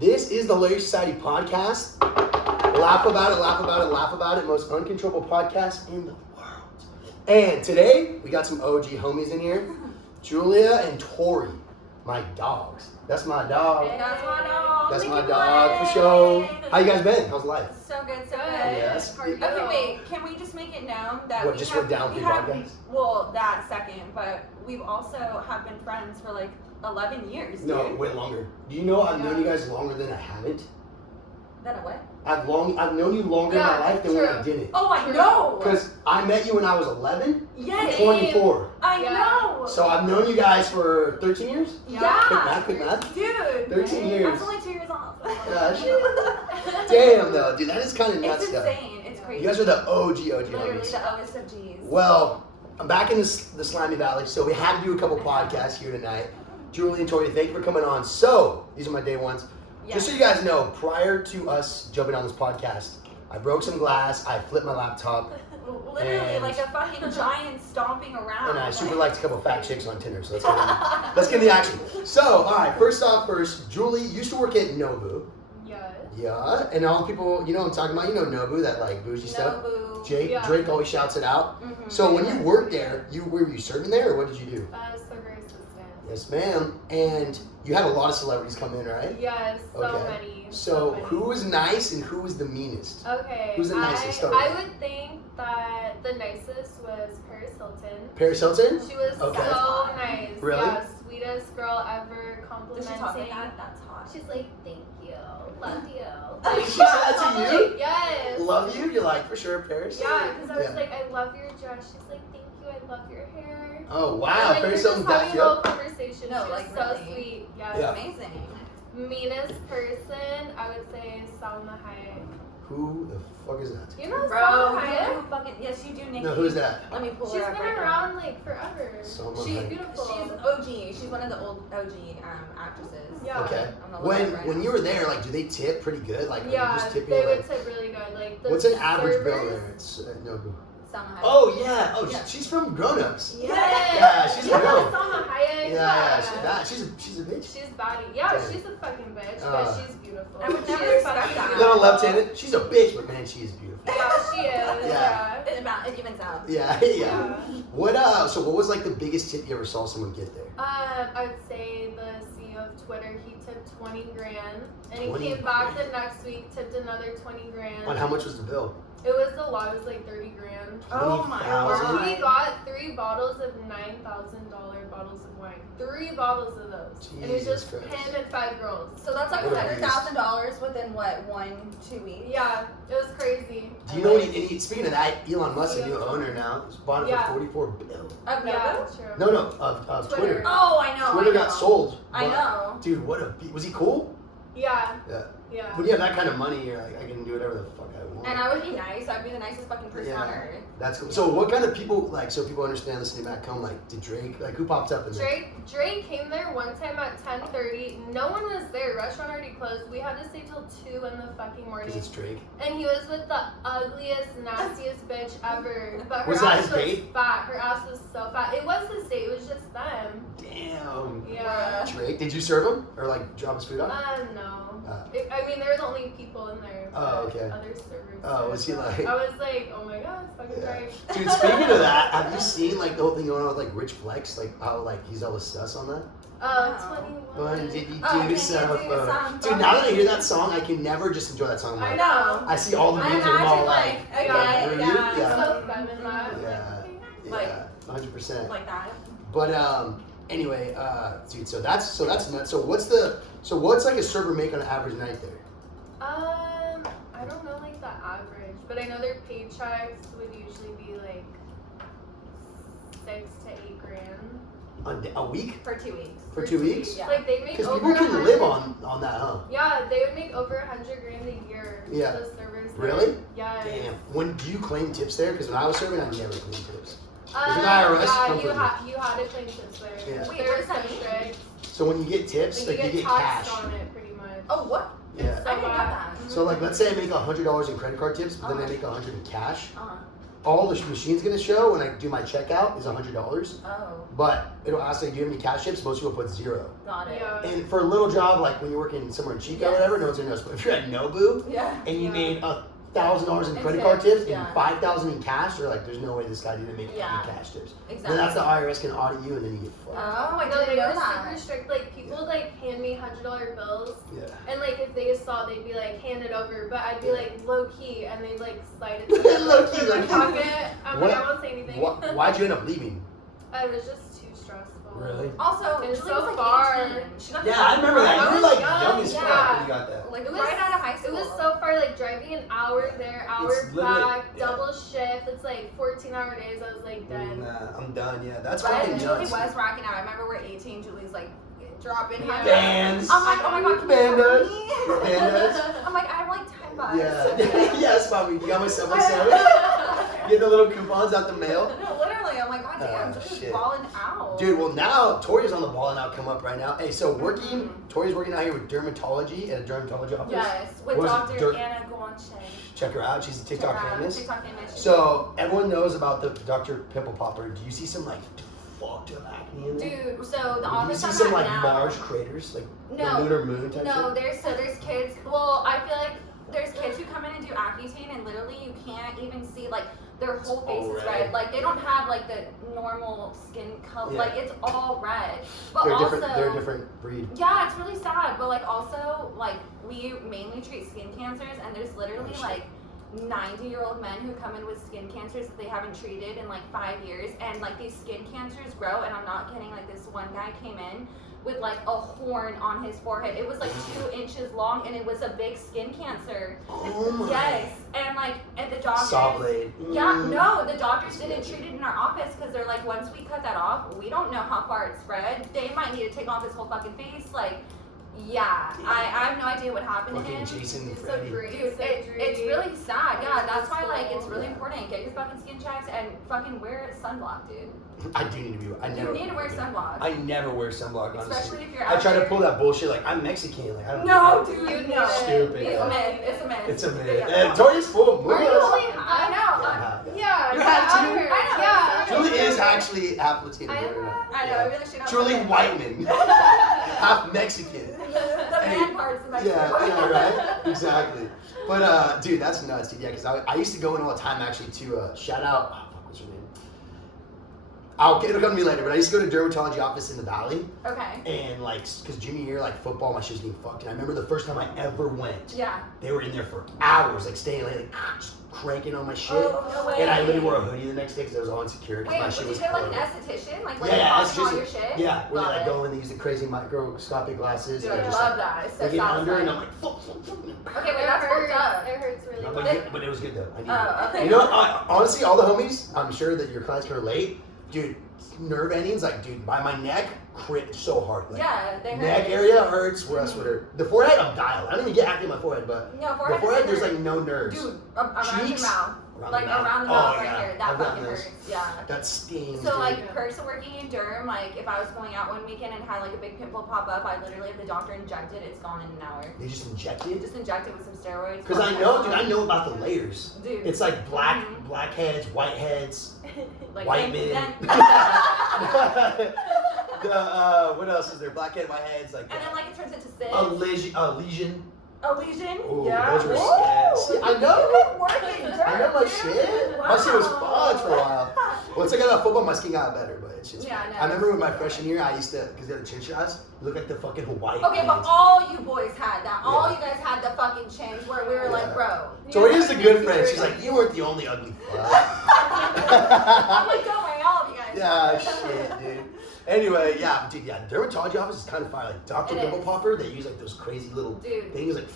This is the Hilarious Society podcast. Laugh about it, laugh about it, laugh about it. Most uncontrollable podcast in the world. And today, we got some OG homies in here. Julia and Toria, my dogs. That's my dog. Hey, that's my dog. That's my dog for sure. How you guys been? How's life? So good, so good. Yes. Okay, wait. Can we just make it known that What, we just have, went down we through have, podcasts? well, that second, but we've also have been friends for like 11 years. No, dude. way longer. Do you know I've known you guys longer than I haven't? Then a what? I've known you longer in my life than when I didn't. Oh, I know. Because I met you when I was 11, Yes. 24. I know. So I've known you guys for 13 years? Yeah. Quick math. Dude. 13 I years. was only 2 years off. Gosh. Damn, though, dude, that is kind of nuts, It's though. insane. It's crazy. You guys are the OG Literally homies. the O's of G's. Well, I'm back in the Slimy Valley, so we had to do a couple podcasts here tonight. Julie and Toria, thank you for coming on. So, these are my day ones. Just so you guys know, prior to us jumping on this podcast, I broke some glass, I flipped my laptop, Literally like a fucking giant stomping around. and I super liked a couple fat chicks on Tinder, so let's get in the action. So, alright, first, Julie used to work at Nobu. Yes. Yeah, and all the people, you know what I'm talking about, you know Nobu, that like bougie stuff. Nobu. Drake always shouts it out. Mm-hmm. So when you worked there, were you serving there, or what did you do? Server assistant. Yes, ma'am. And you had a lot of celebrities come in, right? Yes, so many. So many. who was nice and who was the meanest? Okay. Who's the nicest? I would think that the nicest was Paris Hilton. Paris Hilton? She was Okay. so nice. Really? Yeah, sweetest girl ever. Does she talk like Complimenting. that? That's hot. She's like, thank you, love you. She said that to you? Yes. Love you? You're like, for sure, Paris? Yeah, because I was Yeah. like, I love your dress. She's like, thank you, I love your hair. Oh, wow. And, like, Paris we're Hilton just having backed a you little up. conversation. No, She was like, so really? sweet. Yes. Yeah. Amazing. Meanest person, I would say Salma Hayek. Who the fuck is that? You know Bro, Salma you Hayek? do fucking, yes you do, Nikki. No, who's that? Let me pull She's her up been right around like forever. Salma She's Hayek. beautiful. She's OG. She's one of the old OG actresses. Yeah. Okay. I'm gonna look it up right When now. you were there, like, do they tip pretty good? Like, are Yeah, you just tipping they like, would tip really good. Like the what's an average bill servers- there? It's Nobu. Salma Hayek. Oh, yeah. Oh, Yeah. she's from Grown Ups. Yes. Yeah, she's a Yeah, girl. Salma Hayek. Yeah, she's a bitch. She's baddie. Yeah, Damn. she's a fucking bitch, Uh, but she's beautiful. I would She never is expect fucking that. Little beautiful. left-handed. She's a bitch, but man, she is beautiful. Yeah, she is. Yeah. Yeah. It evens out. Yeah, yeah. What so what was like the biggest tip you ever saw someone get there? I'd say the CEO of Twitter, he tipped 20 grand, and he 20 came back the next week, tipped another 20 grand. On how much was the bill? It was a lot. It was like 30 grand. Oh my 20,000? God. We got 3 bottles of $9,000 bottles of wine. 3 bottles of those. And it was Jesus just Christ. him and 5 girls. So that's like What a beast. $100,000 within what, 1-2 weeks? Yeah, it was crazy. Do you know what speaking of that, Elon Musk, a new owner now, bought it Yeah. for $44 billion. Of Yeah, Nobu? true. No, of Twitter. Oh, I know. Twitter I know. got sold. I but- know. Dude, was he cool? Yeah. Yeah. Yeah. When you have that kind of money, you're like, I can do whatever the fuck I want. And I would be nice. I'd be the nicest fucking person on earth. That's cool. So what kind of people, like, so people understand listening back home, like, did Drake, like, who popped up in there? Drake came there one time at 10:30. No one was there. Restaurant already closed. We had to stay till 2 in the fucking morning. Because it's Drake. And he was with the ugliest, nastiest bitch ever. But her Was that ass his was date? fat. Her ass was so fat. It was his date. It was just them. Damn. Yeah. Drake, did you serve him? Or, like, drop his food off? No. Uh. I mean, there were the only people in there. Oh, but okay. Other servers. Oh, was he like- I was like, oh my god, it's fucking Yeah. Drake. Dude, speaking of that, have you seen, like, the whole thing going on with, like, Rich Flex? Like, how, like, he's all sus on that? Oh, 21. When did you Oh, can do you something? do something? Dude, now that I hear that song, I can never just enjoy that song. I Like, know. I see all the I memes and I'm all imagine, like, okay, yeah, yeah. So feminine. yeah, Like- yeah, 100%. Like that. But anyway, dude, so that's nuts. So what's like a server make on an average night there? I don't know like the average, but I know their paychecks would usually be like 6 to 8 grand. A week? For 2 weeks. For 2 weeks? Yeah. Like they make Because over people can 100 live on that, huh? Yeah, they would make over 100 grand a year. Yeah. Those servers. there. Really? Yeah. Damn. When do you claim tips there? Because when I was serving, I never claimed tips. Is it IRS? Yeah, Come for me. you had to claim tips there. Yeah. Wait, They what were does that so mean? strict. So when you get tips, Like, like you get taxed cash. on it pretty much. Oh, what? Yeah. So I didn't know bad. that. So like, let's say I make $100 in credit card tips, but then I Uh-huh. make $100 in cash. Uh-huh. all the machine's gonna show when I do my checkout is $100. Oh, But it'll ask like, do you have any cash tips? Most people put 0. got it. Yeah. And for a little job, like when you're working somewhere in Chico or Yes. whatever, no one's gonna notice. But if you're at Nobu Yeah. and you Yeah. made $1,000 in In credit card tips, tips yeah. and $5,000 in cash, they're like, there's no way this guy didn't make Yeah. any cash tips. Exactly. And that's the IRS can audit you and then you get fucked. Oh, I No, didn't they know were that. super strict. Like people would like hand me $100 bills, Yeah. and like if they saw, they'd be like hand it over, but I'd be like low key, and they'd like slide it to Low key, my low key. pocket. I'm What- like, I won't say anything. Why'd you end up leaving? It was just too stressful. Really? Also, It's Julie so was like far. 18. She got Yeah, I remember that. I You were was like young, young as fuck yeah. when you got that. like It was- right out of high It school. was so far, like driving an hour there, hour It's literally- back, yeah. double shift. It's like 14-hour days. I was like dead. Nah, I'm done. Yeah, that's But fucking Julie nuts. was rocking out. I remember we're 18. Julie's like dropping Yeah. hundreds. Bands. I'm like, oh my god, can you Bandas. help me? Bandas. I'm like, I have like $10. Yeah. Yes, mommy. You got my Subway sandwich? Get the little coupons out the mail. No, literally. I'm like, god damn, Julie's shit. balling out. Dude, well now Toria's on the ball and now come up right now. Hey, so Toria's working out here with dermatology at a dermatology office. Yes, with What is it? Dr. Anna Guanche. Check her out. She's a TikTok famous. TikTok famous. So everyone knows about the Dr. Pimple Popper. Do you see some like fucked up acne in there? Dude, so the Do you office see I'm some at like now. Mars craters, like No. the lunar moon type No, shit? there's kids. Well, I feel like there's kids who come in and do Accutane, and literally you can't even see like their whole face all is red. red. Like they don't have like the normal skin color. Yeah. Like it's all red. But They're also, different. They're a different breed. yeah, it's really sad. But like also like we mainly treat skin cancers, and there's literally shit. like 90-year-old men who come in with skin cancers that they haven't treated in like 5 years, and like these skin cancers grow. And I'm not kidding. Like this one guy came in with like a horn on his forehead. It was like 2 inches long, and it was a big skin cancer. Oh my. Yes, and the doctors. Saw blade. Yeah, no, the doctors didn't treat it in our office because they're like, once we cut that off, we don't know how far it spread. They might need to take off his whole fucking face. Like, yeah, I have no idea what happened to Fucking him. Jason and It's so Freddy. great. Dude, surgery. it's really sad. Yeah, that's why like it's really Yeah. important. Get your fucking skin checks and fucking wear sunblock, dude. I do need to be. I never. You need to wear sunblock. I never wear sunblock, honestly. Especially if you're I out try to there. pull that bullshit. Like I'm Mexican. Like I don't. No, do dude, You no. need it. Stupid, It's yeah. a myth. It's a myth. It's a myth. Yeah. And Toria's full. Move Are you us. only I half? know. Yeah, You're yeah, half I too. heard. I know. Yeah. Julie is actually half Latino. I am believe it or not. I know. I really should. Julie Whiteman, half Mexican. The man part's the Mexican Yeah, part. yeah, right. Exactly. But dude, that's nuts, dude. Yeah, because I used to go in all the time actually to shout out. Oh, fuck, what's her name? It'll come to me later. But I used to go to dermatology office in the Valley, Okay. and like, cause junior year, like football, my shit was getting fucked. And I remember the first time I ever went, Yeah. they were in there for hours, like staying late, like just cranking on my shit. Oh, no way. And I literally wore a hoodie the next day because I was all insecure because Wait, my would shit you was get like an horrible. esthetician? Like Yeah, yeah, washing all esthetician. your shit? Yeah, where they Love like it. go in, they use the crazy microscopic glasses. Dude, and I just, love like, that. It's so they get under, and satisfying. I'm like, fuck, fuck, fuck. Okay, wait, that's fucked up. It hurts really No, bad. but it was good though. I needed Oh, it. okay. You know, honestly, all the homies, I'm sure that your clients can relate. Dude, nerve endings, like, dude, by my neck, crit so hard. Like, Yeah, they hurt. neck area hurts, where else would hurt? The forehead, I'm dialed. I don't even get acne in my forehead, but No, the forehead. forehead, there's hurt. like no nerves. Dude, around Cheeks? your mouth. Around Like the mouth. around the Oh, mouth right yeah. here. That I've gotten fucking those. hurts. Yeah. That stings, So dude. like person working in derm, like if I was going out one weekend and had like a big pimple pop up, I literally have the doctor inject it, it's gone in an hour. They just inject you? Just inject it with some steroids. Because I know, dude, I know about the layers. Dude. It's like black Mhm. blackheads, whiteheads, like white then- men. then- What else is there? Blackhead, whiteheads, like and then like it turns into cysts. a lesion. A lesion? Ooh, yeah. those were Woo! yeah, see, I know. You've been working derm, I know my dude. shit. My shit was Wow. fudge for a while. Once I got out of football, my skin got better, but it's just. Yeah, I know. I remember with my freshman year, I used to, because they had the chin shots, look like the fucking Hawaii. Okay, but kids. all you boys had that. All Yeah. you guys had the fucking chins where we were like, Yeah. bro. Toria's a good friend. She's like, you weren't the only ugly fuck. I'm like, don't worry, all of you guys. Yeah, shit, dude. Anyway, yeah, dude, yeah, dermatology office is kind of fire. Like Dr. It Pimple is. Popper, they use like those crazy little Dude. things. Like,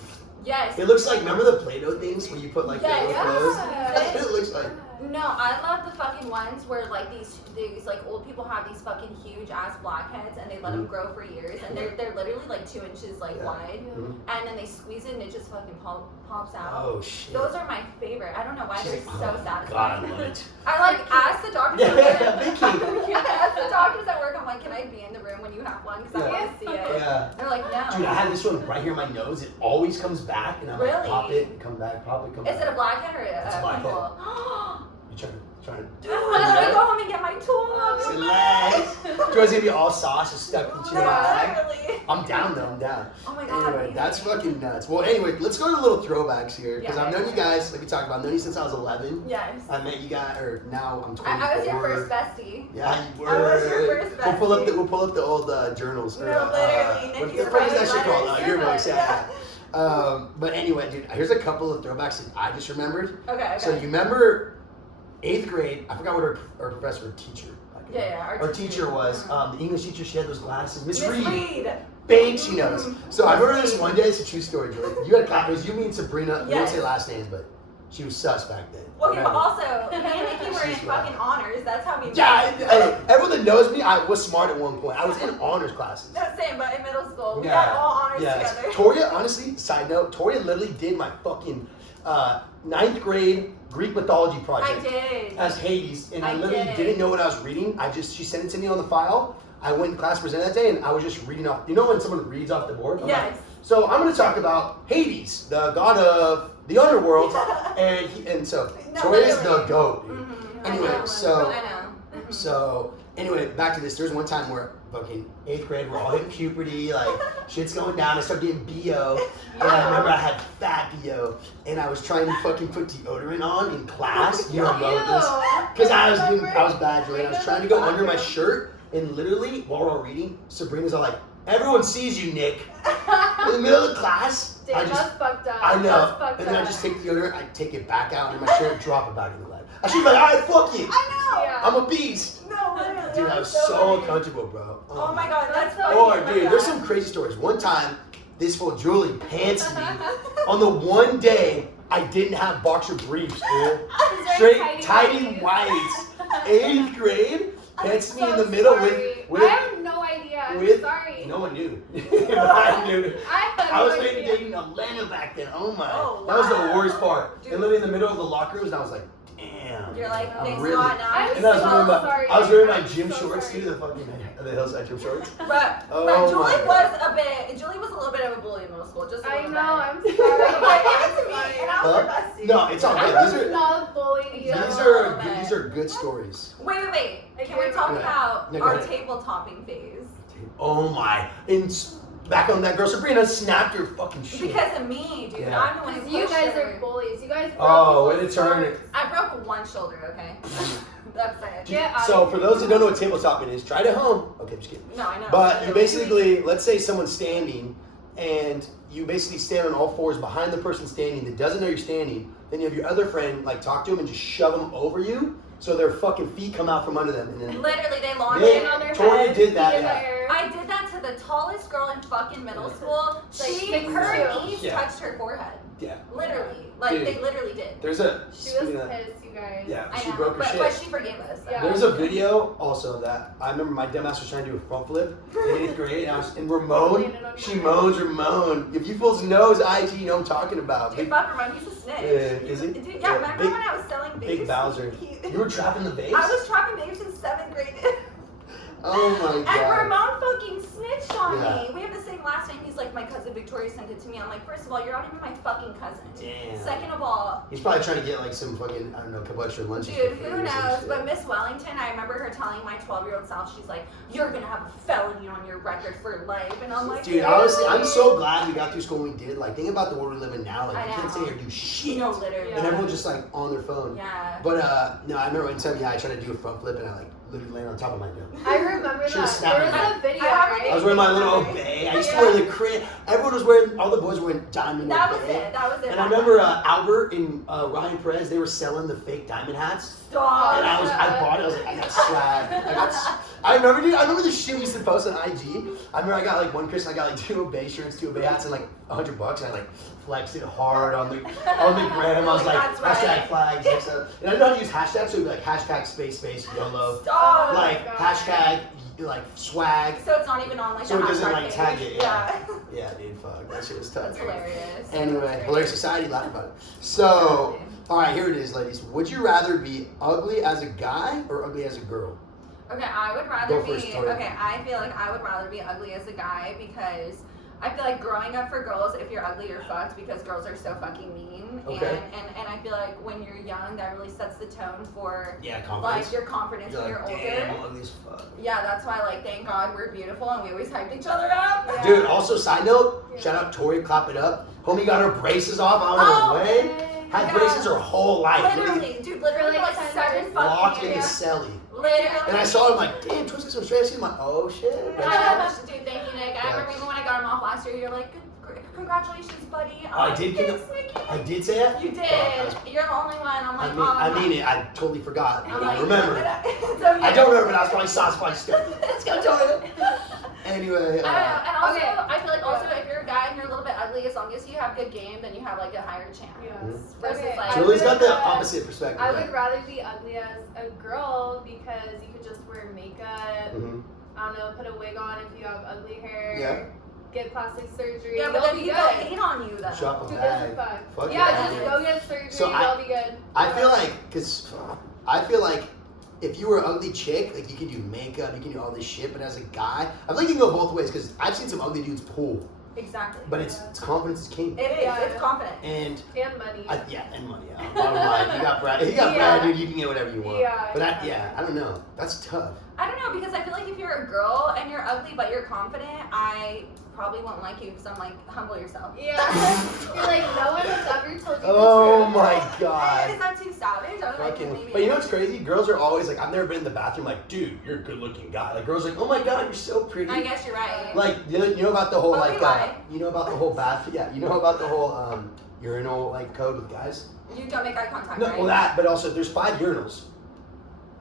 Yes. it looks like, remember the Play-Doh things where you put like Yeah, the little yeah. clothes? That's what it looks like. No, I love the fucking ones where like these like old people have these fucking huge ass blackheads and they let them grow for years and they're literally like 2 inches like Yeah. wide Mhm. and then they squeeze it and it just fucking pops out. Oh, shit. Those are my favorite. I don't know why She's they're like, so oh, satisfying. God, I love it. I like ask the doctors. Yeah, at work. Vicky. Yeah, ask the doctors at work. I'm like, can I be in the room when you have one? Because I Yeah. want to see it. Yeah. They're like, no. Dude, I had this one right here in my nose. It always comes back, and I'm like, Really? pop it, come back, pop it, come Is back. it a blackhead or It's a a blackhead. pimple? You trying to I'm gonna go home and get my tools. relax. Joy's gonna be all sauce just stuck into your eye. Literally. I'm down though, I'm down. Oh my god. Anyway, that's fucking nuts. Well, anyway, let's go to the little throwbacks here. Because I've known you guys, like we talked about, I've known you since I was 11. Yes. I met you guys, or now I'm 24. I was your first bestie. Yeah, you were. I was your first bestie. We'll pull up the old journals. No, literally. What Nikki's the fuck is that writing shit called? letters. Your books, Yeah. But anyway, dude, here's a couple of throwbacks that I just remembered. Okay. So you remember 8th grade? I forgot what our professor or teacher. Yeah. Our teacher was the English teacher. She had those glasses. Miss Reed. Reed. Bang, she knows. So I remember this one day. It's a true story, Julie. You had class. It was you, me, and Sabrina. We don't say last names, but she was sus back then. Well, yeah, but Remember? also, me and Nikki were in fucking honors. That's how we met. Yeah, everyone that knows me, I was smart at one point. I was in honors classes. That's same, but in middle school, we Yeah. had all honors Yes. together. Toria, honestly, side note, Toria literally did my fucking 9th grade Greek mythology I project did. as Hades, and I I literally did. didn't know what I was reading. She sent it to me on the file. I went in class to present that day, and I was just reading off. You know when someone reads off the board? I'm like, Yes. so I'm going to talk about Hades, the god of the underworld, and so No, Toria's the literally. goat. Dude. Mhm. Anyway, I know. so- I know. Mhm. So anyway, back to this. There's one time where fucking 8th grade, we're all hitting puberty, like shit's going down. I started getting BO, and I remember I had fat BO, and I was trying to fucking put deodorant on in class. You don't know this, because I was bad, Julie. I was trying to go under my shirt, and literally while we're all reading, Sabrina's all like, "Everyone sees you, Nick." In the middle of the class, Damn, that's fucked up. I know, That's fucked and then I up. just take deodorant, I take it back out in my shirt, drop it back in the lab. I should be like, "Alright, fuck you. I know. Yeah. I'm a beast." No, literally. Dude, I was so uncomfortable, bro. Oh my god, that's so Oh, funny. dude, there's some crazy stories. One time, this fool Julie pants me on the one day I didn't have boxer briefs, dude. Straight tidy whites. 8th grade, pants me in the middle with I have no idea. I'm with- sorry. no one knew. I knew. I I was have no maybe idea. dating Elena back then. Oh my. Oh, That was the wow. worst part. Dude. And literally in the middle of the locker rooms, and I was like, damn. You're like, I'm thanks really- a lot now. I'm And I was so wearing sorry. I was wearing my I'm gym so shorts sorry. too, the hillside gym shorts. But Oh Julie my was a little bit of a bully in middle school. Just a I little know, bit. I'm sorry. But it was me, and I was her Huh? bestie. No, it's all I good. was These are not bullying you. these are good stories. Wait. I Can we can't talk remember. about Yeah, go our ahead. table topping phase? Oh my. And back on that girl Sabrina snapped your fucking shit. Because of me, dude. Yeah. I'm the one who Because you pushed guys her. are bullies. You guys broke Oh, way to people's turn it. hearts. I broke one shoulder, okay? That's it. Get out So of for here. those that don't know what tabletopping is, try it at home. Okay, just kidding. No, I know. But you basically, let's say someone's standing, and you basically stand on all fours behind the person standing that doesn't know you're standing. Then you have your other friend like talk to him and just shove them over you, so their fucking feet come out from under them. And then Literally, they launched They- it. on their Toria head, did that, feet in the yeah. air. I did that to the tallest girl in fucking middle school. Like Her 6'2". knees Yeah. touched her forehead. yeah, Literally. Like, Dude. they literally did. there's a She speaking was of- pissed, you guys. yeah, I she know. broke her But shit. she forgave us. So. Yeah. There's a video also of that I remember my dumbass was trying to do a front flip in 8th grade, and Ramon, Landed on she your moans Ramon. If you fools knows IG, you know what I'm talking about. Dude, fuck Ramon, he's a snitch. Yeah, is he? Dude, yeah, Yeah, remember big- when I was selling Big vapes? Bowser. You were trapping the vapes? I was trapping vapes in 7th grade. Oh my And god. Ramon fucking snitched on Yeah. me. We have the same last name. He's like, my cousin Victoria sent it to me. I'm like, first of all, you're not even my fucking cousin. Damn. Second of all, He's probably trying to get like some fucking, I don't know, a couple extra lunches. dude, for who free or some knows? shit. But Miss Wellington, I remember her telling my 12-year-old self, she's like, you're gonna have a felony on your record for life. And I'm like, Dude, honestly, I'm so glad we got through school when we did. Like, think about the world we live in now. Like, I you can't know. sit here and do shit. no, literally. Yeah. And everyone's just like on their phone. Yeah. But no, I remember one time, I tried to do a front flip and I like literally landed on top of my dome. I remember Should've that. snapped There was it. a video, I have right? I was wearing my little obey. I used to wear the crit. Everyone was wearing, all the boys were wearing diamond That was obey. it. That was it. And I remember Albert and Ryan Perez, they were selling the fake diamond hats. Stop. And I bought it. I was like, I got swag. I remember, dude. I remember the shit we used to post on IG. I remember I got like one Christmas, I got like 2 Obey shirts, 2 Obey hats, and like $100, and I like flexed it hard on the gram. I was like, That's right. hashtag flags, and stuff. And I know how to use hashtags, so it'd be like hashtag space YOLO, Stop. Oh my like God. hashtag like swag. So it's not even on like So the it doesn't hashtag like tag page. it. Yeah. Yeah, dude. Fuck, that shit was tough. That's hilarious. Anyway, That's hilarious society, laugh about it. So, all right, here it is, ladies. Would you rather be ugly as a guy or ugly as a girl? Okay, I would rather Go first, be. Toria. Okay, I feel like I would rather be ugly as a guy because I feel like growing up for girls, if you're ugly, you're fucked because girls are so fucking mean. Okay. And I feel like when you're young, that really sets the tone for confidence. like your confidence when you're older. Damn, I'm ugly as fuck. Yeah, that's why like thank God we're beautiful and we always hyped each other up. Yeah. Dude, also side note, Yeah. shout out Tori, clap it up. Homie got her braces off out of the way. Had yeah. braces her whole life. Literally, literally For like like 10 7 years. Walked fucking into years. Selly. Literally. And I saw him like, damn, Twi's got some straight. I'm like, oh shit. Dude, thank you, Nick. Yeah. I remember even when I got him off last year, you're like, congratulations, buddy. Oh, I did. Thanks, Nikki. I did say that? You did. Oh, You're the only one. I'm like, I mean it. I totally forgot. I'm I like, remember. I don't remember, but I was probably sauce probably stupid. Let's go, Tori. Anyway. I don't know. And also, Okay. I feel like also if you're a guy and you're a little bit ugly, as long as you have good game, then you have like a higher chance. Yes. Versus Okay, like, Julie's got the would, opposite perspective. I would rather be ugly as a girl because you could just wear makeup. Mm-hmm. I don't know, put a wig on if you have ugly hair. Yeah. Get plastic surgery. yeah, but you'll then be people good. hate on you though. Shop a Who bag. gives a fuck? Fuck Yeah, yeah. just go get surgery. So you'll be good. I feel like, I feel like if you were an ugly chick, like you can do makeup, you can do all this shit, but as a guy, I feel like you can go both ways because I've seen some ugly dudes pull, Exactly. but it's confidence is king. It is. Yeah. It's confident. And money. and money. Yeah. Bottom line, you got Brad. You got Brad, dude. You can get whatever you want. Yeah, But yeah. I don't know. That's tough. I don't know because I feel like if you're a girl and you're ugly but you're confident, I probably won't like you because I'm like, humble yourself. Yeah. You're like, no one has ever told you Oh the truth. my god. Is that too savage? I don't know. Fucking. Maybe. But you know what's crazy? Girls are always like, I've never been in the bathroom like, dude, you're a good-looking guy. Like girls are like, oh my god, you're so pretty. I guess you're right. Like you know about the whole But we like lie. you know about the whole bath you know about the whole urinal like code with guys. You don't make eye contact, No, right? well that, but also there's 5 urinals.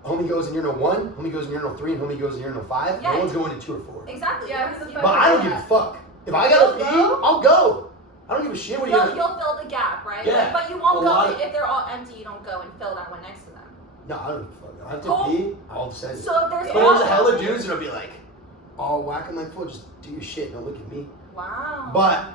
Homie goes in urinal 1, homie goes in urinal 3, and homie goes in urinal 5. Yeah. No one's going in 2 or 4. Exactly. Yeah, Because who the you- But I don't give a fuck. If I gotta You'll pee, go? I'll go. I don't give a shit what You'll, you. you'll fill the gap, right? Yeah. But you won't A go lot of- if they're all empty. You don't go and fill that one next to them. No, I don't give a fuck. I have to Oh. pee. I'll say. So if there's But there's a all hella dudes that'll be like, all whack. I'm like, fool, just do your shit. Don't look at me. Wow. But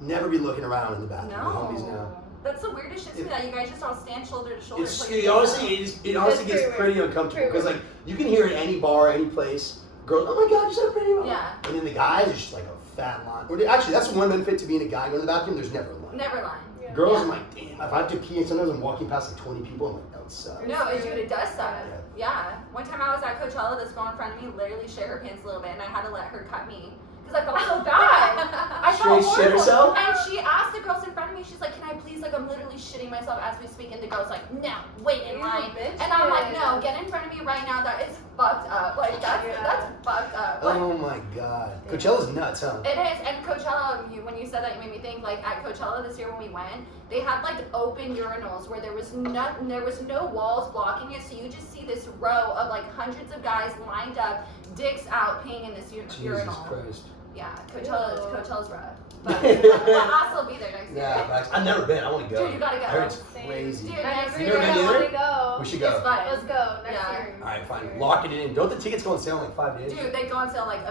Never be looking around in the bathroom. The homies No. know. That's the weirdest shit to me that you guys just all stand shoulder to shoulder. It's put your it hands honestly out. it honestly It's gets pretty pretty weird. uncomfortable Pretty because like you can hear it any bar, any place. Girls, oh my god, you're so pretty. Yeah. And then the guys, it's just like a fat line. Or actually, that's one benefit to being a guy going to the bathroom. There's never a line. Never lying. Yeah. Girls, Yeah. I'm like, damn. If I have to pee, and sometimes I'm walking past like 20 people, I'm like, that would suck. No, dude, it does suck. Yeah. Yeah. One time I was at Coachella, this girl in front of me literally shit her pants a little bit, and I had to let her cut me because I felt so bad. I felt Straight shit horrible. herself? And she asked the girls in front of me, she's like, "Can I please? Like, I'm literally shitting myself as we speak." And the girl's like, "No, wait in You line." bitch. And I'm like, "No, get in front of me right now. That is fucked up. Like, that's fucked up." Like, Oh my god. Coachella's nuts, huh? it is, and Coachella. When you said that, you made me think. Like at Coachella this year when we went, they had like open urinals where there was no walls blocking it, so you just see this row of like hundreds of guys lined up, dicks out, peeing in this Jesus urinal. Christ. Yeah, Ew. Coachella's rough, but I'll still be there next year. Yeah, facts. I've never been. I want to go. Dude, you gotta go. I heard it's Same. crazy. Dude, I next never You year. never been I want either? to go. We should It's go. fun. Let's go next Yeah. year. All right, fine. Next year. Lock it in. Don't the tickets go on sale in like 5 days? Dude, they go on sale like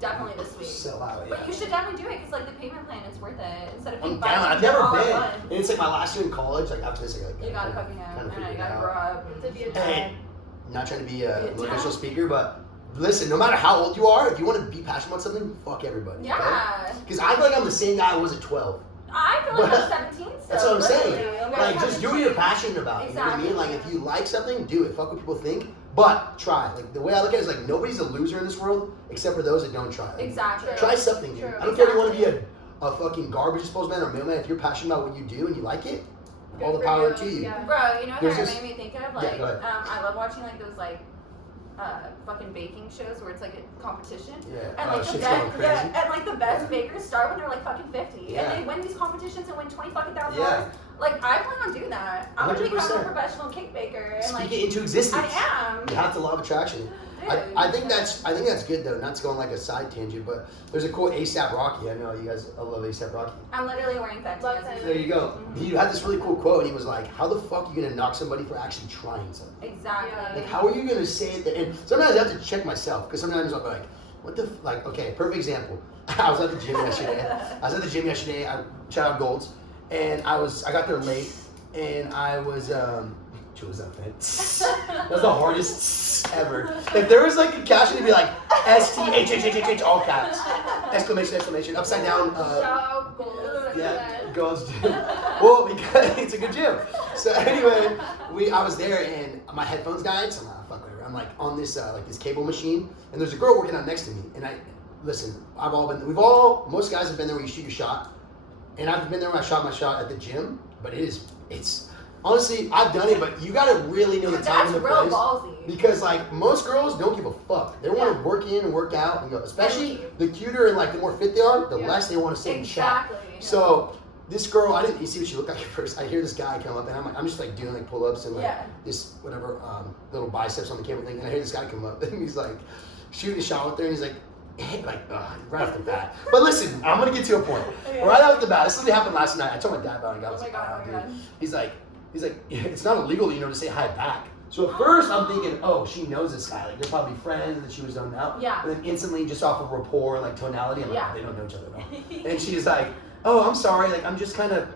definitely this week. Sell out, yeah. But you should definitely do it because like the payment plan is worth it instead of I'm paying down. I've $5 never all at been. once. And it's like my last year in college. Like after this, I You gotta fucking kind know. of I know, figure you it gotta out. grow up. To be a Hey, dad. not trying to be a Yeah, motivational yeah. speaker, but listen, no matter how old you are, if you want to be passionate about something, fuck everybody. Yeah. Because I feel like I'm the same guy I was at 12. I feel like But- I'm 17, so That's what I'm saying. literally, I'm Like, gonna just do have what to you're change. passionate about. You know what I mean? Exactly. Like, if you like something, do it. Fuck what people think. But try. Like, the way I look at it is like, nobody's a loser in this world except for those that don't try. Like, Exactly. Try something, dude. True. I don't care if you want to be a fucking garbage disposal man or a mailman. If you're passionate about what you do and you like it, all the Good for power you. to you. Yeah. Bro, you know what There's that this- made me think of? Yeah, Like, go ahead. I love watching like those like fucking baking shows where it's like a competition. Yeah. And Oh, like the shit's going best, crazy. yeah, and like the best bakers start when they're like fucking 50, Yeah. and they win these competitions and win $20,000. Yeah. Like I plan on doing that. I'm gonna become a 100%. professional cake baker, and Speak like it into existence. I am. You have to law of attraction. I think that's good though. Not to go on like a side tangent, but there's a cool ASAP Rocky. I know you guys love ASAP Rocky. I'm literally wearing that. Love too. There you go. He had this really cool quote, and he was like, "How the fuck are you gonna knock somebody for actually trying something? Exactly. Like, how are you gonna say that?" And sometimes I have to check myself because sometimes I'll be like, "What the like?" Okay, perfect example. I was at the gym yesterday. I shout out Golds, and I got there late, and I was Julie's not a fan. That was the hardest ever. If there was like a caption, it'd be like STHHHH, all caps. Exclamation, upside down. Shout goals. Yeah, girls gym. Well, because it's a good gym. So anyway, I was there and my headphones died, so I'm like, fuck whatever. I'm like on this like this cable machine, and there's a girl working out next to me. And most guys have been there where you shoot your shot, and I've been there when I shot my shot at the gym. But it's honestly, I've done it, but you gotta really know the time and the place. That's real ballsy. Because like most girls don't give a fuck. They want to work in and work out and go. Especially the cuter and like the more fit they are, the less they want to sit and chat. So this girl, you see what she looked like at first. I hear this guy come up and I'm just like doing like pull-ups and like this whatever little biceps on the camera thing. And I hear this guy come up and he's like shooting a shot with her and he's like right off the bat. But listen, I'm gonna get to a point. Right off the bat, this is what happened last night. I told my dad about it. I was like, dude. He's like, it's not illegal, to say hi back. So at first I'm thinking, oh, she knows this guy. Like they're probably friends and she was zoned out. Yeah. And then instantly, just off of rapport and like tonality, I'm like, oh, they don't know each other at all. And she's like, oh, I'm sorry. Like I'm just kind of,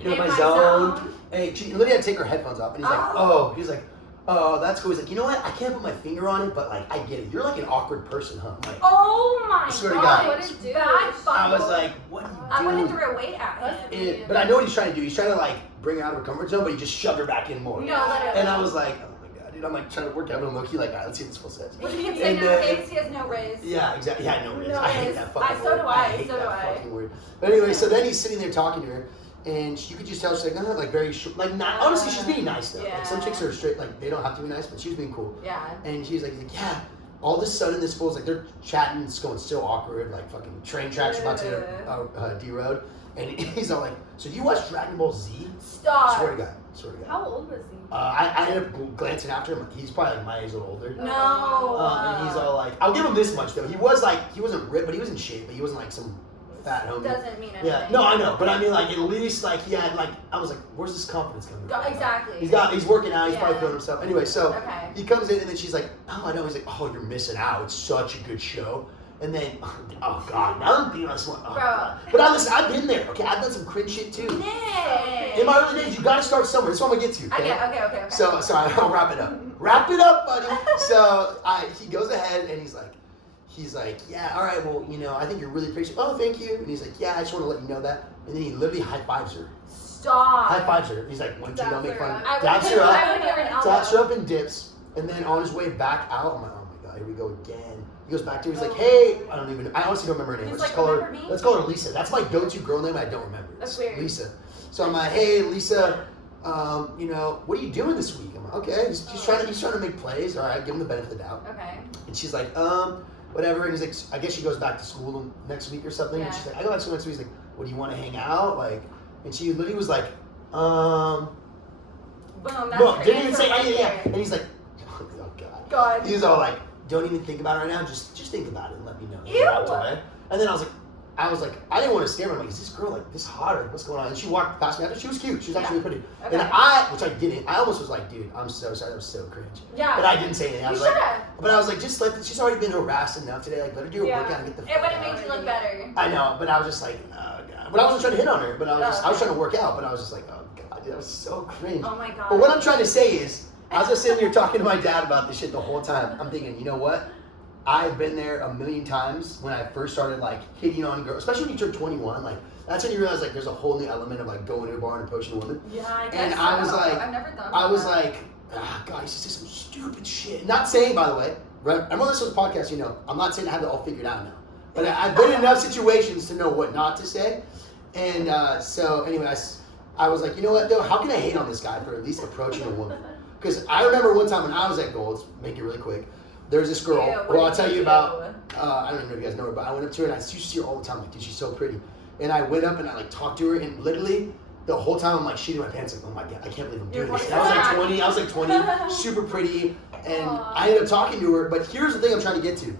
in my zone. And she literally had to take her headphones off. And he's like, oh, that's cool. He's like, you know what? I can't put my finger on it, but like I get it. You're like an awkward person, huh? I'm like, oh my god. What a dude. I was like, what are you doing? I would have threw a weight at him. But I know what he's trying to do. He's trying to like bring her out of her comfort zone, but he just shoved her back in more. No, literally. And I was like, oh my god, dude. I'm like trying to work out, but I'm low-key like, all right, let's see what this fool says. Which you can say nowadays, he has no riz. Yeah, exactly. Yeah, no riz. No I hate riz. that fucking word. So do I. I hate that fucking word. But anyway, so then he's sitting there talking to her, and you could just tell she's like, like very short. Like, not, honestly, she's being nice though. Like, some chicks are straight, like, they don't have to be nice, but she was being cool. Yeah. And she's like, yeah. All of a sudden, this fool's like, they're chatting, it's going so awkward, like fucking train tracks about to D-Road. And he's all like, so do you watch Dragon Ball Z? Stop. Swear to God. How old was he? I ended up glancing after him. He's probably like my age or older. No. And he's all like, I'll give him this much though. He wasn't ripped, but he was in shape, but he wasn't like some fat homie. Doesn't mean anything. Yeah, no, I know, but I mean, like, at least, like, he had, like, I was like, where's this confidence coming from? Exactly. He's working out, he's probably feeling himself. Anyway, so he comes in, and then she's like, oh, I know. He's like, oh, you're missing out. It's such a good show. And then, oh, God, now I'm thinking on this one. Oh, God. But listen, I've been there, okay? I've done some cringe shit, too. Yeah. In my early days, you gotta start somewhere. That's what I'm gonna get to, okay? Okay. So I'll wrap it up. Wrap it up, buddy. So he goes ahead, and he's like, yeah, all right, well, I think you're really appreciative. Oh, thank you. And he's like, yeah, I just want to let you know that. And then he literally high-fives her. Stop. High-fives her. He's like, 1, 2, don't make fun. Daps her up. I would give her an elbow. Daps her up and dips. And then on his way back out, I'm like, oh my God, here we go again. He goes back to her, he's like, hey, I honestly don't remember her name. Let's call her Lisa. That's my go-to girl name I don't remember. That's weird. Lisa. So I'm like, hey, Lisa, what are you doing this week? I'm like, okay, he's trying to make plays. All right, give him the benefit of the doubt. Okay. And she's like, whatever. And he's like, I guess she goes back to school next week or something. And she's like, I go back to school next week. He's like, what, do you want to hang out? Like, and she literally was like, Boom, that's no, didn't even say anything. And he's like, oh God. He's all like, don't even think about it right now. Just think about it and let me know. Ew. And then I was like, I didn't want to stare. I'm like, is this girl like this hot or what's going on? And she walked past me after. She was cute. She was actually really pretty. Okay. And which I didn't. I almost was like, dude, I'm so sorry. That was so cringe. Yeah. But I didn't say anything. I was like, just she's already been harassed enough today. Like, let her do her workout and get the fuck out. It would have made you look better. I know, but I was just like, oh God. But I wasn't trying to hit on her. But I was trying to work out. But I was just like, oh God, dude, that was so cringe. Oh my God. But what I'm trying to say is, I was just sitting here talking to my dad about this shit the whole time. I'm thinking, you know what? I've been there a million times when I first started like hitting on girls, especially when you turn 21. Like that's when you realize like there's a whole new element of like going to a bar and approaching a woman. Yeah, I guess and so. I was like, I've never done like, God, he's just some stupid shit. Not saying, by the way, everyone listens to this podcast, I'm not saying I have it all figured out now, but I've been in enough situations to know what not to say. And so anyway, I was like, you know what though? How can I hate on this guy for at least approaching a woman? Because I remember one time when I was at Gold's, make it really quick. There's this girl, I'll tell you about, I don't even know if you guys know her, but I went up to her and I used to see her all the time, like, dude, she's so pretty. And I went up and I like talked to her and literally the whole time I'm like shitting my pants, like, oh my God, I can't believe I'm doing this. And I was like 20, super pretty. And I ended up talking to her, but here's the thing I'm trying to get to.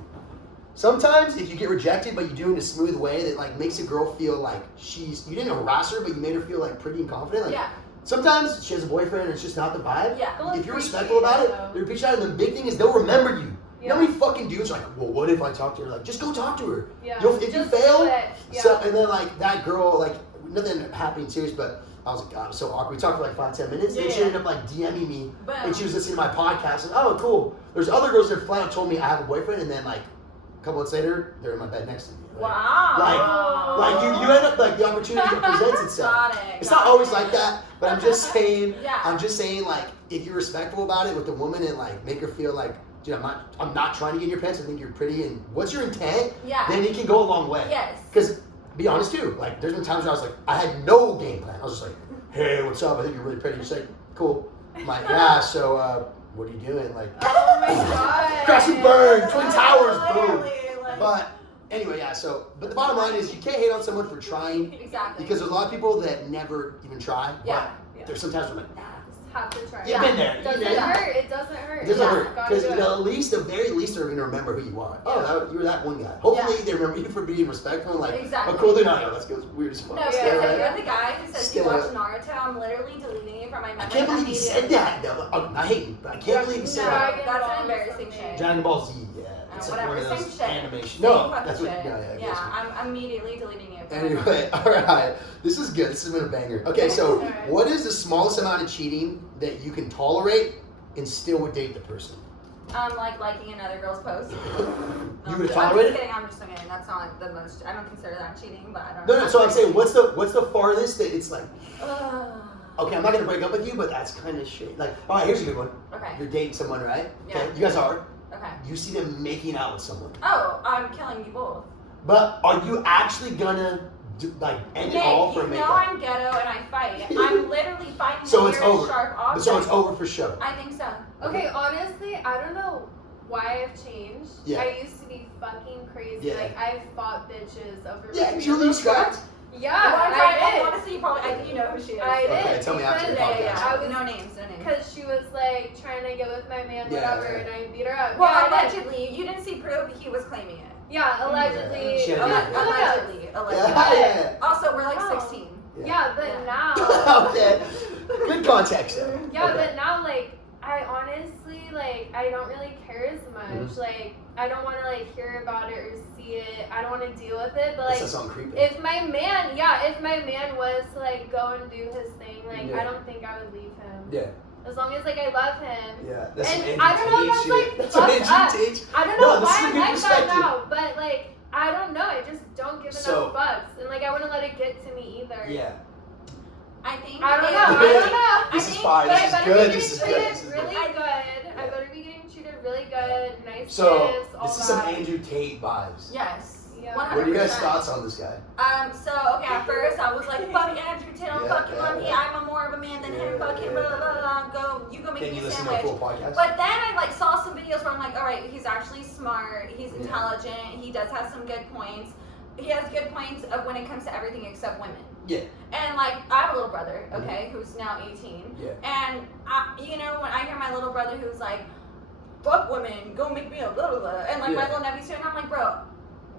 Sometimes if you get rejected, but you do it in a smooth way that like makes a girl feel like you didn't harass her, but you made her feel like pretty and confident. Like, sometimes she has a boyfriend and it's just not the vibe. Yeah. If you're respectful about it, they'll appreciate it. And the big thing is they'll remember you. You know how many fucking dudes are like, well, what if I talk to her? Like, just go talk to her. Yeah. If you fail, so and then like that girl, like nothing happening serious, but I was like, God, it was so awkward. We talked for like 5-10 minutes. Yeah, Then she yeah. ended up like DMing me, Boom. and she was listening to my podcast. And oh, cool. There's other girls that flat out told me I have a boyfriend, and then like a couple months later, they're in my bed next to me. Like, Wow. Like you end up like the opportunity presents itself. Got it. It's got not always it. like that, but I'm just saying. Yeah. I'm just saying like if you're respectful about it with the woman and like make her feel like, dude, I'm not trying to get in your pants. I think you're pretty, and what's your intent? Yeah. Then it can go a long way. Yes. Because be honest too, like there's been times where I was like, I had no game plan. I was just like, hey, what's up? I think you're really pretty. She's like, cool. I'm like, yeah. So what are you doing? Like, Oh my god. crash and burn, Twin Towers, boom. Literally, like- But anyway, yeah. So, but the bottom line is you can't hate on someone for trying Exactly. because there's a lot of people that never even try. Yeah. But there's sometimes I'm like, nah. Have to try. You've been there. It doesn't Yeah. hurt. It doesn't hurt. It doesn't Yeah, hurt gotta because do it. the very least they're gonna remember who you are. Oh, Yeah. you were that one guy. Hopefully Yeah. they remember you for being respectful and like, Exactly. oh, cool, they're not. Let's go. It's weird as fuck. No, because Yeah. if you're the guy who says you Still. watch Naruto, I'm literally deleting you from my memory. I can't believe you said immediately. that. No, I'm not hating, but I can't believe you said No, that. that's Ball an embarrassing something. shit. Dragon Ball Z, yeah. It's like Whatever, one of same those shit. animation. Same No, fucking that's what. shit. Yeah, Yeah, I'm immediately deleting you. Anyway, all right. This is good. This has been a banger. Okay, so Alright. what is the smallest amount of cheating that you can tolerate and still would date the person? Like liking another girl's post. You would I'm tolerate just it? kidding. I'm just kidding. That's not like the most. I don't consider that cheating, but I don't. No, so I'm saying, what's the farthest that it's like? Ugh. Okay, I'm not gonna break up with you, but that's kind of shit. Like, all right, here's a good one. Okay. You're dating someone, right? Yeah. Okay, you guys are. Okay. You see them making out with someone, Oh, I'm killing you both. but are you actually gonna end it all for a you know makeup? I'm ghetto and I fight. I'm literally fighting So the it's nearest over. sharp object. So it's over for show. I think so. Okay, honestly, I don't know why I've changed. Yeah. I used to be fucking crazy. Yeah. Like I fought bitches over. Yeah, my Julie videos. scrapped. Yeah, I I honestly, you probably, you know who she is. I did. Okay, tell me after the because podcast. I was no names, no names. because she was like trying to get with my man, Yeah, whatever, yeah. and I beat her up. Well, yeah, I did. allegedly, you didn't see proof. He was claiming it. Yeah, allegedly. She had Oh, to do it. Allegedly, allegedly. Yeah. Also, we're like Oh. 16. Yeah, but Yeah. now. Okay. Good context there. Yeah, Okay. but now, like, I honestly, like, I don't really care as much. Mhm. Like, I don't want to, like, hear about it or see it. I don't want to deal with it. But, That's like, sound creepy. if my man was to, like, go and do his thing, like, Yeah. I don't think I would leave him. Yeah. As long as, like, I love him. Yeah. That's And some Andrew I don't know if Tate that's, shit. like, That's some fucked Andrew up. Tate. I don't No, know this is why a I'm good like that perspective. now, but, like, I don't know. I just don't give So- enough fucks. And, like, I wouldn't let it get to me either. Yeah. I think. I don't it- know. I don't know. This is think- fine. But This I is better good. be This is getting good. treated This is really good. good. I better be getting treated really good. Nice So gifts, all this is that. some Andrew Tate vibes. Yes. Yeah. 100%. What are you guys' thoughts on this guy? So okay, at first I was like, fuck Andrew Tate, I'm Yeah, fucking yeah, lucky, yeah. I'm more of a man than him, Yeah, fuck him, yeah. blah, blah, blah, blah, you go make Then me you a listen to a sandwich. full podcast. But then I like saw some videos where I'm like, all right, he's actually smart, he's Yeah. intelligent, he does have some good points. He has good points of when it comes to everything except women. Yeah. And like, I have a little brother, okay, who's now 18. Yeah. And you know, when I hear my little brother who's like, fuck women, go make me a blah blah blah, and like my Yeah. little nephew's here, and I'm like, bro,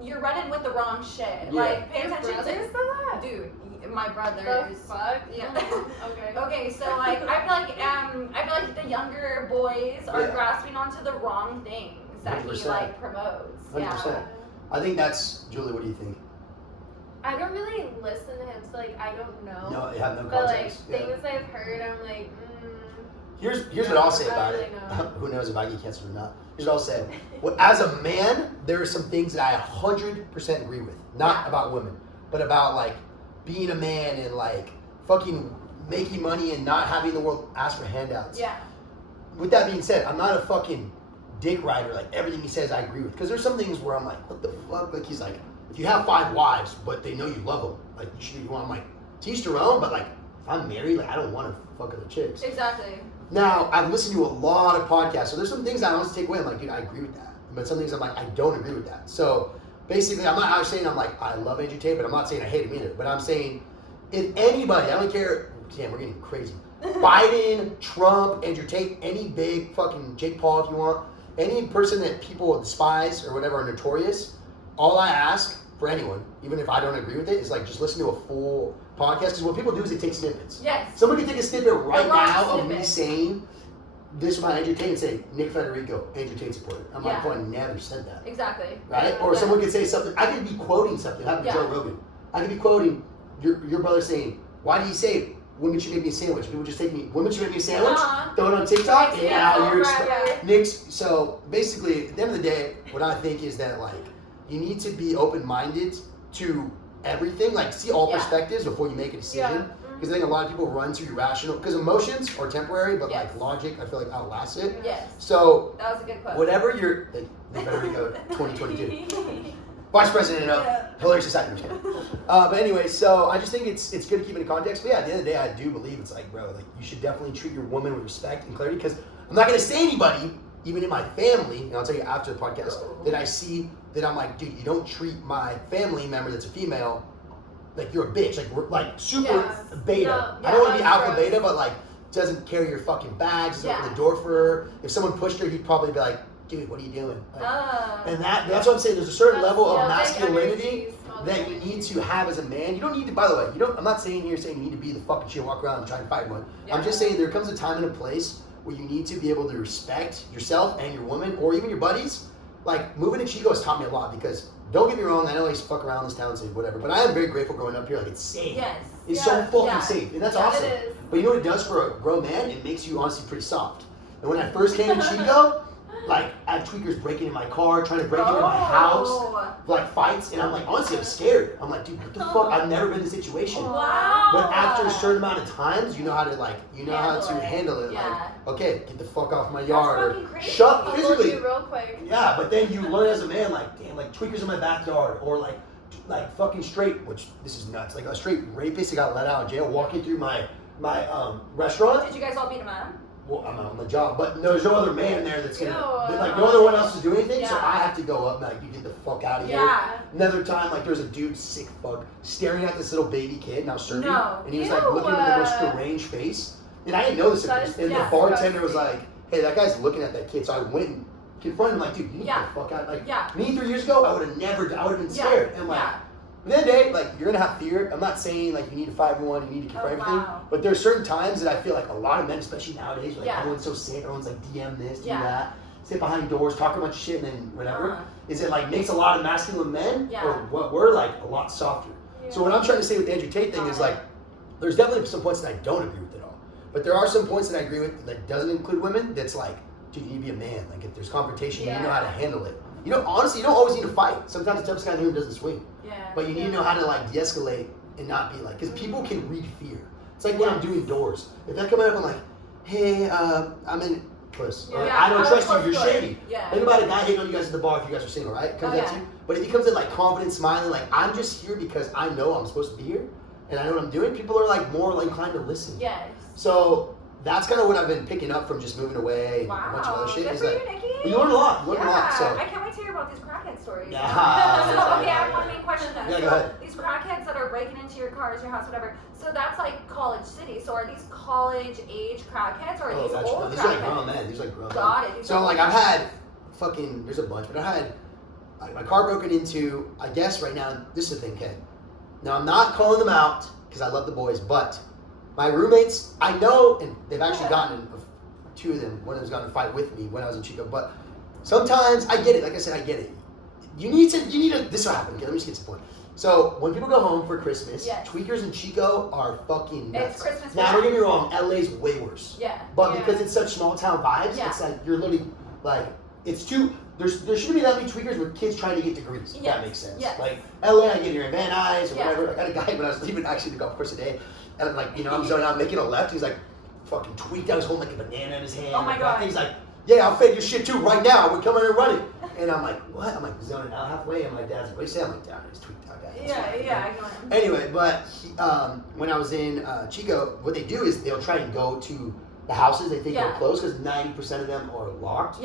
you're running with the wrong shit. Yeah. Like, pay Your attention brother to said that? dude. My The brothers. fuck? Yeah. Okay. Okay, so like I feel like the younger boys are Yeah. grasping onto the wrong things that he 100%. like promotes. 100%. Yeah. I think that's Julie. What do you think? I don't really listen to him, so like I don't know. No, you have no But like context. Yeah. things I've heard, I'm like, Here's what I'll say I about don't it. really know. Who knows if I get cancer or not? Here's what I'll say. Well, as a man, there are some things that I 100% agree with. Not Yeah. about women, but about like being a man and like fucking making money and not having the world ask for handouts. Yeah. With that being said, I'm not a fucking dick rider. Like everything he says, I agree with. Because there's some things where I'm like, what the fuck? Like he's like, if you have 5 wives, but they know you love them, like you should do what you want. I'm like, to each their own. But like, if I'm married, like I don't want to fuck other chicks. Exactly. Now, I've listened to a lot of podcasts, so there's some things I honestly take away. I'm like, dude, I agree with that. But some things I'm like, I don't agree with that. So basically, I'm not out saying I'm like, I love Andrew Tate, but I'm not saying I hate him either. But I'm saying, if anybody, I don't care, damn, we're getting crazy. Biden, Trump, Andrew Tate, any big fucking Jake Paul if you want, any person that people despise or whatever are notorious, all I ask for anyone, even if I don't agree with it, is like just listen to a full podcast. Because what people do is they take snippets. Yes. Somebody can take a snippet right The wrong now of me snippet. saying this about Andrew Tate and say Nick Federico, Andrew Tate supporter. I'm like, Yeah. oh, I never said that. Exactly. Right? Or Yeah. someone could say something. I could be quoting something. Happened to Yeah. Joe Rogan. I could be quoting your brother saying, why do you say women should make me a sandwich? People just take me, women should make me a sandwich, throw it on TikTok, and now you're Nick's. So basically, at the end of the day, what I think is that like you need to be open-minded to everything, like see all perspectives before you make a decision. Because I think a lot of people run to irrational, because emotions are temporary, but like logic, I feel like outlasts it. Yes. So that was a good quote. Whatever you're, they better go 2022. Vice President of Hilarious Society. But anyway, so I just think it's good to keep it in context. But yeah, at the end of the day, I do believe it's like, bro, like you should definitely treat your woman with respect and clarity. Because I'm not gonna say anybody, even in my family, and I'll tell you after the podcast, that I see that I'm like, dude, you don't treat my family member that's a female like you're a bitch, like we're like super beta. I don't want to be alpha beta, but like doesn't carry your fucking bags, doesn't open the door for her. If someone pushed her, he'd probably be like, dude, what are you doing? Like, and that's what I'm saying. There's a certain level of masculinity that you need to have as a man. You don't need to, by the way, I'm not saying you need to be the fucking shit, walk around and try and fight one. I'm just saying there comes a time and a place where you need to be able to respect yourself and your woman or even your buddies. Like moving to Chico has taught me a lot because don't get me wrong, I know I used to fuck around this town and say whatever, but I am very grateful growing up here. Like it's safe. Yes. It's so fucking safe, and that's awesome. It is. But you know what it does for a grown man? It makes you honestly pretty soft. And when I first came to Chico, like I had tweakers breaking in my car, trying to break into my house, like fights, and I'm like, honestly, I'm scared. I'm like, dude, what the fuck? I've never been in this situation. Wow. But after a certain amount of times, you know how to handle it. Yeah. Like, okay, get the fuck off my yard. Fucking crazy. Shut physically. Real quick. Yeah, but then you learn as a man, like, damn, like tweakers in my backyard, or like fucking straight, which this is nuts. Like a straight rapist that got let out of jail walking through my restaurant. Did you guys all beat him up? Well, I'm on the job, but there's no other man there that's gonna, like, no other one else is doing anything, so I have to go up and, like, you get the fuck out of here. Yeah. Another time, like, there was a dude, sick fuck, staring at this little baby kid, and I was serving, No. and he was, like, looking with the most strange face, and I didn't know this at first, and the bartender was like, hey, that guy's looking at that kid, so I went and confronted him, like, dude, you need to get the fuck out, like, me 3 years ago, I would have been scared, and, like, at the end of the day, like, you're gonna have fear. I'm not saying, like, you need to fight everyone, you need to confront everything. But there's certain times that I feel like a lot of men, especially nowadays, like, everyone's so sick, everyone's like, DM this, do that, sit behind doors, talk a bunch of shit, and then whatever. Is it, like, makes a lot of masculine men, or what we're, like, a lot softer. So what I'm trying to say with the Andrew Tate thing is, like, there's definitely some points that I don't agree with at all. But there are some points that I agree with that doesn't include women, that's like, dude, you need to be a man. Like, if there's confrontation, you know how to handle it. You know, honestly, you don't always need to fight. Sometimes the toughest guy in the room doesn't swing. But you need to know how to, like, de-escalate and not be like, because people can read fear. It's like when I'm doing doors. If they're coming up, I'm like, hey, I'm in puss. Or, I don't trust you, you're shady. Think about a guy hating on you guys at the bar if you guys are single, right? Comes up to you. But if he comes in, like, confident, smiling, like, I'm just here because I know I'm supposed to be here and I know what I'm doing, people are, like, more inclined to listen. So that's kind of what I've been picking up from just moving away and a bunch of other shit. Good Is for like, you, Nikki. you learn a lot. You learn a lot. So I can't wait to hear about these crackhead stories. Yeah. I have one main question then. Yeah, go ahead. These crackheads that are breaking into your cars, your house, whatever. So that's like college city. So are these college age crackheads or are these old these crackheads? are like grown men. These are like grown men. Got it. So like I've had fucking, there's a bunch, but I had my car broken into, I guess right now, this is the thing, Ken. Now I'm not calling them out because I love the boys, but my roommates, I know, and they've actually gotten, two of them, one of them's gotten in a fight with me when I was in Chico, but sometimes I get it. Like I said, I get it. You need to, this will happen. Okay, let me just get to the point. So when people go home for Christmas, tweakers in Chico are fucking nuts. It's Christmas. Now don't get me wrong, LA's way worse. But because it's such small town vibes, it's like you're literally like it's too. There shouldn't be that many tweakers with kids trying to get degrees. If that makes sense. Like LA, I get here in Van Nuys or whatever. I got a guy when I was leaving actually the golf course today, and I'm like, I'm zoning out, making a left. He's like, fucking tweaked. I was holding like a banana in his hand. Oh my god. He's like, yeah, I'll fake your shit too right now. We're coming and running. And I'm like, what? I'm like zoning out halfway. And my dad's like, what do you say? I'm like, Dad, I just tweaked out, guys. I know him. Anyway, but when I was in Chico, what they do is they'll try and go to the houses they think are closed because 90% of them are locked.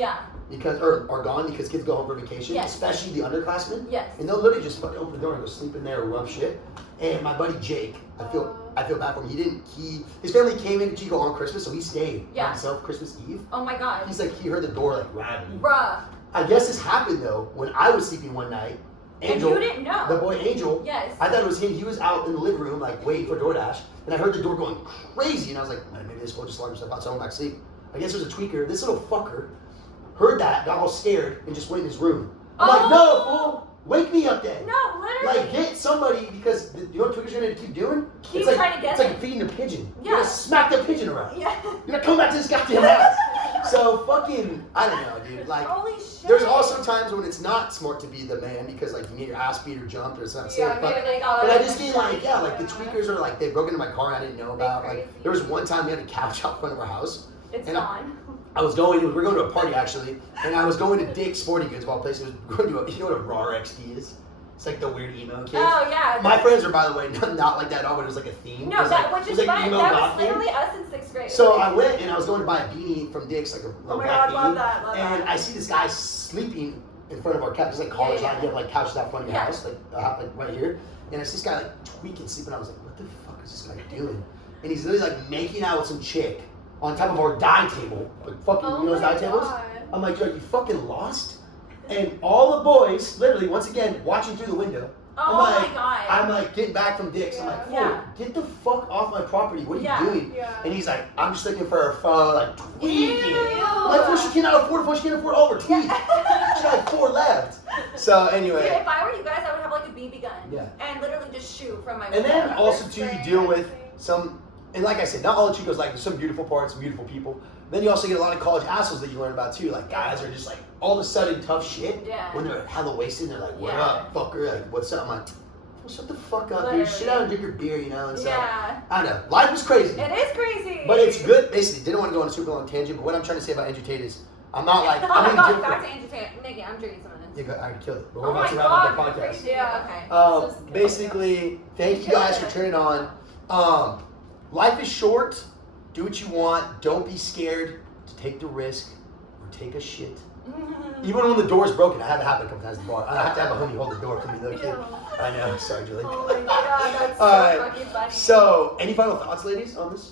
Because or are gone because kids go home for vacation, especially the underclassmen. And they'll literally just fucking open the door and go sleep in there or rump shit. And my buddy Jake, I feel bad for him. His family came into Chico on Christmas, so he stayed by himself Christmas Eve. Oh my god. He's like, he heard the door like rattling. Bruh. I guess this happened though when I was sleeping one night. Angel, and you didn't know. The boy Angel. I thought it was him. He was out in the living room like waiting for DoorDash, and I heard the door going crazy, and I was like, man, maybe this fool just locked himself out, so I went back to sleep. I guess there's a tweaker. This little fucker heard that, got all scared, and just went in his room. I'm like, no, fool! Wake me up then. No, literally. Like, get somebody, because you know what Twitter's gonna keep doing? Keep It's like, trying to get it's like it. feeding a pigeon. Yeah. You're gonna smack that pigeon around. Yeah. You're gonna come back to this goddamn house. So fucking, I don't know, dude. Like, Holy shit. there's also times when it's not smart to be the man because like you get your ass beat or jumped or it's not safe. Yeah, But, maybe but I just get like, yeah, like the tweakers are like, they broke into my car and I didn't know about. They Like, crazy. there was one time we had a couch out front of our house. It's and gone. I was going, we were going to a party actually, and I was going to Dick's Sporting Goods of all places. We were going to a, you know what a raw XD is? It's like the weird emo kids. Oh, yeah. My friends are, by the way, not like that at all, but it was like a theme. No, It was that like, which it is was like fun. emo That goth was theme. literally us in 6th grade. So I went and I was going to buy a beanie from Dick's, like a Oh my rat god, love beanie. that, love And that. I see this guy sleeping in front of our couch. It's like college Yeah, line. You have like couches out front of your Yeah. house, like right here. And I see this guy like tweaking, sleeping. I was like, what the fuck is this guy doing? And he's literally like making out with some chick on top of our dine table. Like fucking, Oh you know those my dine tables? God. I'm like, yo, you fucking lost? And all the boys, literally, once again, watching through the window. Oh my god. I'm like getting back from Dick's. I'm like, fool, Yeah. get the fuck off my property. What are Yeah. you doing? Yeah. And he's like, I'm just looking for a phone, like tweaking. Ew. Like, fool, she cannot afford a phone. She can't afford all of her tweet. She got like 4 left. So Dude, anyway. if I were you guys, I would have like a BB gun. Yeah. And literally just shoot from my And window. then also too, you Right, deal with everything. some, and like I said, not all the Chicos, like there's some beautiful parts, some beautiful people. Then you also get a lot of college assholes that you learn about too. Like guys are just like all of a sudden tough shit. Yeah. When they're hella wasted, they're like, what Yeah. up, fucker? Like, what's up? I'm like, well, shut the fuck up, Literally. dude. Shit out and drink your beer, you know? And so, Yeah. I don't know. Life is crazy. It is crazy. But it's good. Basically, didn't want to go on a super long tangent, but what I'm trying to say about Andrew Tate is, I'm not like, Oh I'm my god, indifferent. back to Andrew Tate. Nikki, I'm drinking some of this. Yeah, go- I killed it. But Oh we're my about to wrap god, up the you're podcast. crazy. Yeah. Okay. Just kill Basically, thank you guys for turning on. Life is short. Do what you want. Don't be scared to take the risk or take a shit. Even when the door's broken, I had it happen a couple times at the bar. I have to have a homie hold the door for me, though, kid. Ew. I know. Sorry, Julie. Oh my god, that's so All right. fucking funny. So, any final thoughts, ladies, on this?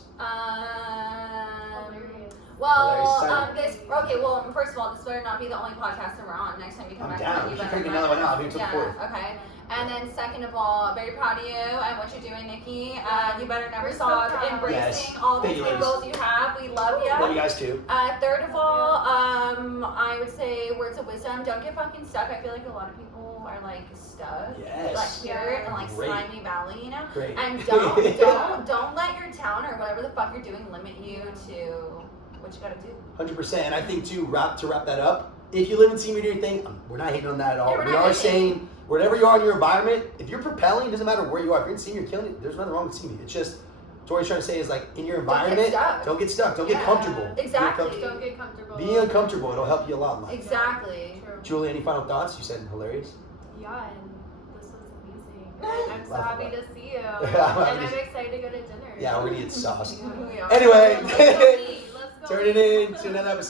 Hilarious. Well, Hilarious. this okay. Well, first of all, this better not be the only podcast that we're on. Next time you come I'm back, down. you We should better crank another one out. I'll be until the Yeah. 4th. Okay. And then second of all, very proud of you and what you're doing, Nikki. You better never We're so stop proud. embracing Yes. all the Thank you, ladies. goals you have. We love you. Love you guys too. Third of all, I would say words of wisdom. Don't get fucking stuck. I feel like a lot of people are like stuck, Yes. like here in like Great. Slimy Valley, you know. Great. And don't let your town or whatever the fuck you're doing limit you to what you gotta do. 100%. And I think too, to wrap that up, if you live in Seymour, do your thing. We're not hating on that at all. Yeah, we're We not are hating. saying wherever you are in your environment, if you're propelling, it doesn't matter where you are. If you're in Seymour, you're killing it. There's nothing wrong with Seymour. It's just Tori's trying to say is like in your environment, don't get stuck. Don't get Yeah. comfortable. Exactly. Don't get comfortable. Be uncomfortable. It'll help you a lot in life. Exactly. True. Julie, any final thoughts? You said hilarious. Yeah, and this was amazing. I'm so Laugh happy about to see you. Yeah, And I'm excited to go to dinner. Yeah, we're gonna get sauce. We are. Anyway, Let's go eat. Let's go turn it eat. in to another episode.